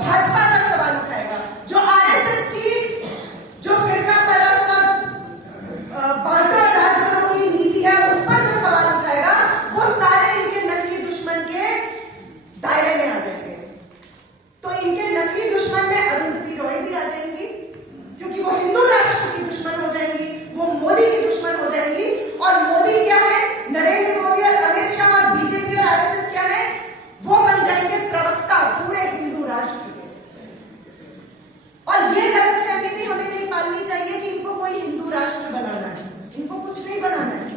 भाजपा पर सवाल उठाएगा, जो आरएसएस की जो फिरका परस्त बांटो राज करो की नीति है उस पर जो सवाल उठाएगा, वो सारे इनके नकली दुश्मन के दायरे में आ जाएंगे। तो इनके नकली दुश्मन में अरुंधति रॉय भी आ जाएंगी, क्योंकि वो हिंदू राष्ट्र की दुश्मन हो जाएंगी, वो मोदी की दुश्मन हो जाएंगी। और मोदी क्या है, नरेंद्र मोदी और अमित शाह और बीजेपी और आरएसएस क्या है, वो बन जाएंगे प्रवक्ता पूरे हिंदू राष्ट्र के। और ये गलतफहमी भी हमें नहीं पालनी चाहिए कि इनको कोई हिंदू राष्ट्र बनाना है, इनको कुछ नहीं बनाना है।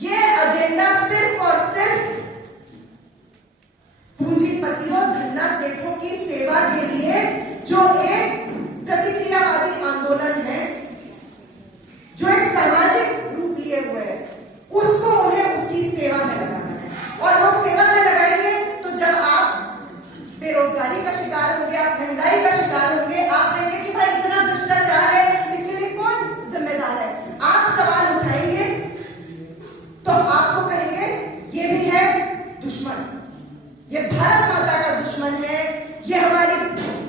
ये एजेंडा सिर्फ और सिर्फ पूंजीपतियों धन्ना सेठों की सेवा के लिए, जो एक प्रतिक्रियावादी आंदोलन है, जो एक सामाजिक रूप लिए हुए है, उसको उन्हें उसकी सेवा में लगाना है। और वो सेवा में लगाएंगे तो जब आप बेरोजगारी का शिकार होंगे, आप महंगाई का शिकार होंगे, आप कहेंगे कि भाई इतना भ्रष्टाचार है, इसके लिए कौन जिम्मेदार है, आप सवाल उठाएंगे तो आपको कहेंगे ये भी है दुश्मन, ये भारत माता का दुश्मन है, ये हमारी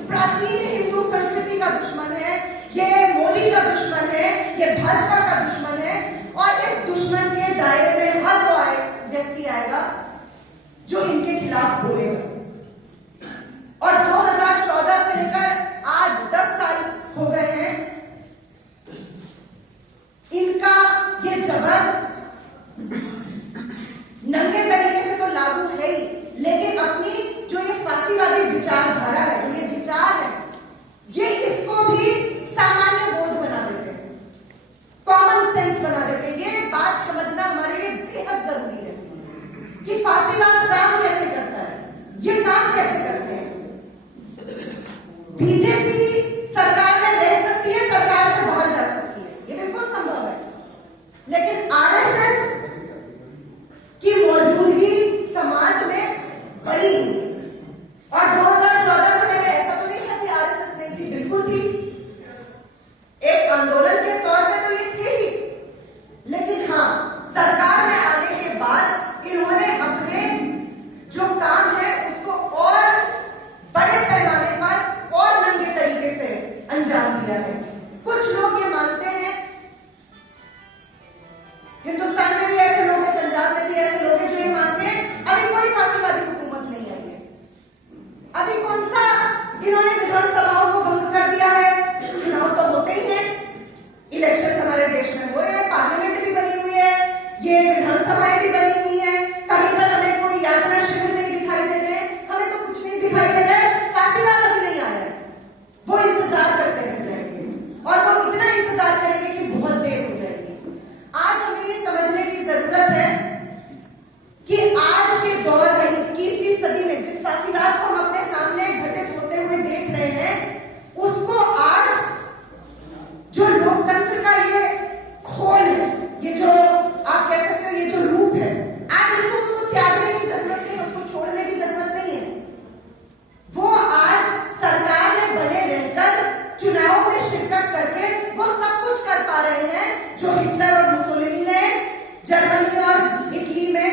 प्राचीन हिंदू संस्कृति का दुश्मन है, ये मोदी का दुश्मन है, ये भाजपा का दुश्मन है। और इस दुश्मन के दायरे में हर वो व्यक्ति आएगा जो इनके खिलाफ बोलेगा। और 2014 से लेकर आज 10 साल हो गए हैं, इनका ये जबर नंगे तरीके से तो लागू है ही, लेकिन अपनी जो ये फांसीवादी विचारधारा है, जो ये विचार है, ये इसको भी सामान्य बोध बना देते हैं, कॉमन सेंस बना देते हैं। ये बात समझना हमारे लिए बेहद जरूरी है कि फांसीवाद काम कैसे करता है, ये काम कैसे करते हैं। बीजेपी सरकार में रह सकती है, सरकार से बाहर जा सकती है, ये बिल्कुल संभव है, लेकिन आरएसएस की मौजूदगी समाज में बनी हुई। और 2014 से पहले ऐसा तो नहीं है कि आरएसएस नहीं थी, बिल्कुल थी, एक आंदोलन के तौर पे तो ये थे ही, लेकिन हाँ, सरकार में आने के बाद इन्होंने अपने जो काम है उसको और बड़े पैमाने पर और नंगे तरीके से अंजाम दिया है। कुछ लोग ये मानते हैं, हिंदुस्तान में भी ऐसे लोग हैं, पंजाब में भी ऐसे लोग हैं जो ये मानते हैं अभी कोई फांसीवादी हुकूमत नहीं आई है, अभी कौन सा इन्होंने विधानसभाओं को भंग कर दिया है, चुनाव तो होते ही हैं, इलेक्शन हमारे देश में हो रहे हैं, पार्लियामेंट भी बनी हुई है, ये विधानसभाएं भी बनी हुई है, कहीं पर हमें कोई यातना शिविर नहीं दिखाई दे रहे, हमें तो कुछ नहीं दिखाई दे रहा है, फांसीवाद अभी नहीं आया है। वो इंतजार करते रह जाएंगे और वो इतना इंतजार करेंगे कि बहुत देर हो जाएगी। आज हमें ये समझने की जरूरत है कि आज के दौर में 21वीं सदी में जिस फांसीवाद को हम अपने सामने घटित होते हुए देख रहे हैं, उसको आज जो लोकतंत्र का ये खोल है, ये जो आप कह सकते हो ये जो रूप है, आज उसको त्यागने की जरूरत नहीं, उसको छोड़ने की जरूरत नहीं है। वो आज सरकार में बने रहकर, चुनावों में शिरकत करके वो सब कुछ कर पा रहे हैं जो हिटलर और मुसोलिनी ने जर्मनी और इटली में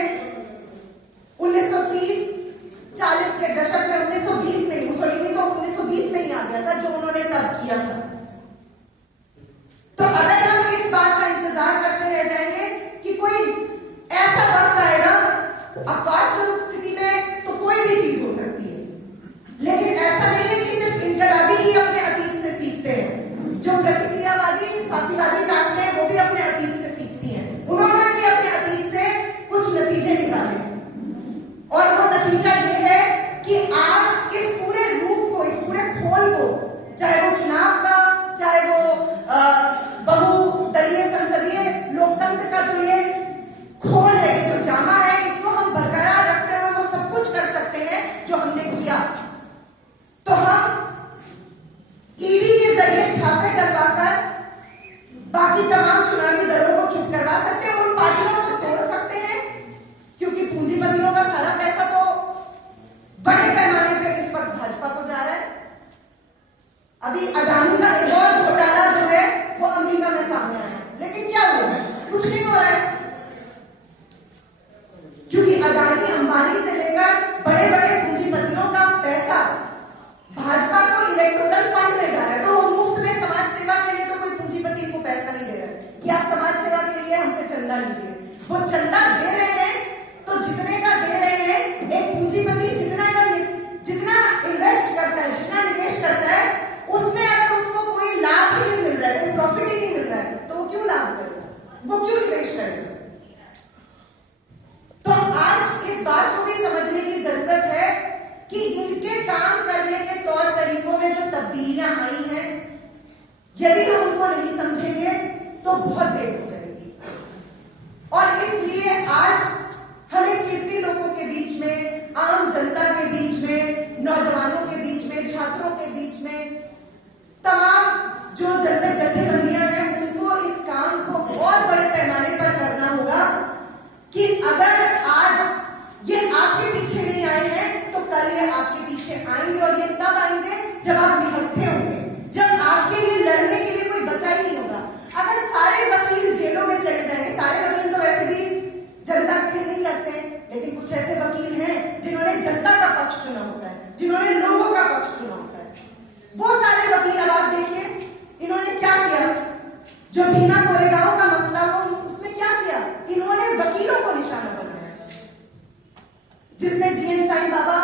1930-40 के दशक में, 1920 में, मुसोलिनी तो 1920 में ही आ गया था, जो उन्होंने तब किया था। तो अगर हम इस बात का इंतजार करते रह जाएंगे कि कोई ऐसा वक्त आएगा, अपवाद स्थिति में तो कोई भी चीज हो सकती है, लेकिन ऐसा नहीं है कि सिर्फ इनकलाबी ही अपने अतीत से सीखते हैं, जो प्रतिक्रियावादी फांसीवादी ताकतें हैं वो भी अपने अतीत से सीखती हैं, उन्होंने भी अपने अतीत से कुछ नतीजे निकाले और वो नतीजा ये है कि आज इस पूरे रूप को, इस पूरे खोल को, चाहे वो चुनाव का पीछे आएंगे, और ये तब आएंगे जब आप निहत्थे होंगे, जब आपके लिए लड़ने के लिए कोई बचा ही नहीं होगा। अगर सारे वकील जेलों में चले जाएंगे, सारे वकील तो वैसे भी जनता के लिए नहीं लड़ते हैं, लेकिन कुछ ऐसे वकील हैं जिन्होंने जनता का पक्ष चुना होता है, जिन्होंने लोगों का पक्ष चुना होता है। वो सारे वकील, अब आप देखिए इन्होंने क्या किया, जो भीमा कोरेगांव का मसला हो उसमें क्या किया, इन्होंने वकीलों को निशाना बनाया, जिसमें जीएन साईं बाबा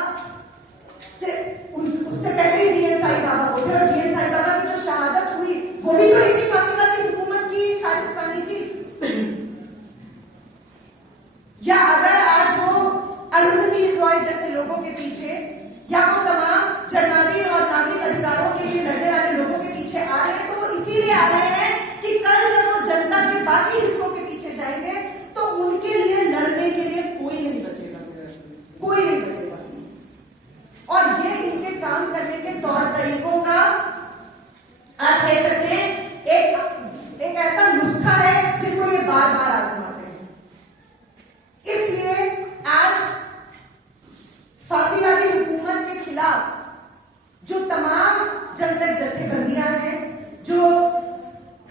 से उससे पहले ही जीएन साईं बाबा होते, और जीएन साईं बाबा की जो शहादत हुई वो भी तो इसी फासिलाती हुकूमत की खालिस्तानी थी। या अगर आज वो अरुंधति रॉय जैसे लोगों के पीछे, या वो तमाम जन्मादी और नागरिक अधिकारों के लिए लड़ने वाले लोगों के पीछे आ रहे हैं, तो वो इसीलिए आ रहे हैं कि कल जब वो जनता के बाकी हिस्सों के पीछे जाएंगे तो उनके लिए लड़ने के लिए कोई नहीं बचेगा, कोई नहीं बचेगा। और ये इनके काम करने के तौर तरीकों का आप कह सकते हैं एक ऐसा नुस्खा है जिसको ये बार बार आजमाते हैं। इसलिए आज फांसीवादी हुकूमत के खिलाफ जो तमाम जनतक जत्थेबंदियां हैं, जो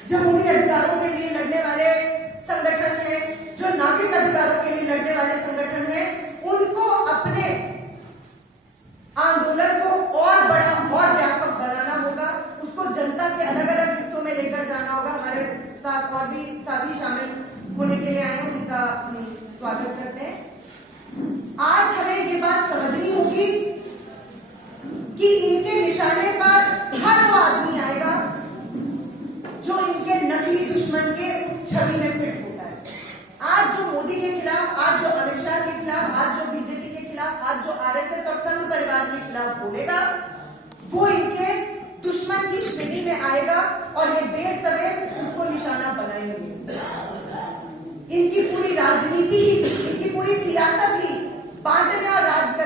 जमहूरी अधिकारों के लिए लड़ने वाले संगठन हैं, जो नागरिक अधिकारों के लिए लड़ने वाले संगठन हैं, उनको अपने आंदोलन को और बड़ा और व्यापक बनाना होगा, उसको जनता के अलग अलग हिस्सों में लेकर जाना होगा। हमारे साथ और भी साथी शामिल होने के लिए आए हैं, उनका स्वागत करते हैं। आज हमें ये बात समझनी होगी कि इनके निशाने पर हर वो आदमी आएगा जो इनके नकली दुश्मन के उस छवि में फिट होता है। आज जो मोदी के खिलाफ, आज जो अमित शाह के खिलाफ, आज जो बीजेपी के खिलाफ, आज जो आरएसएस और संघ परिवार के खिलाफ बोलेगा, वो इनके दुश्मन की श्रेणी में आएगा और ये देर सवेर उसको निशाना बनाएंगे। इनकी पूरी राजनीति ही, इनकी पूरी सियासत ही बांटने और राज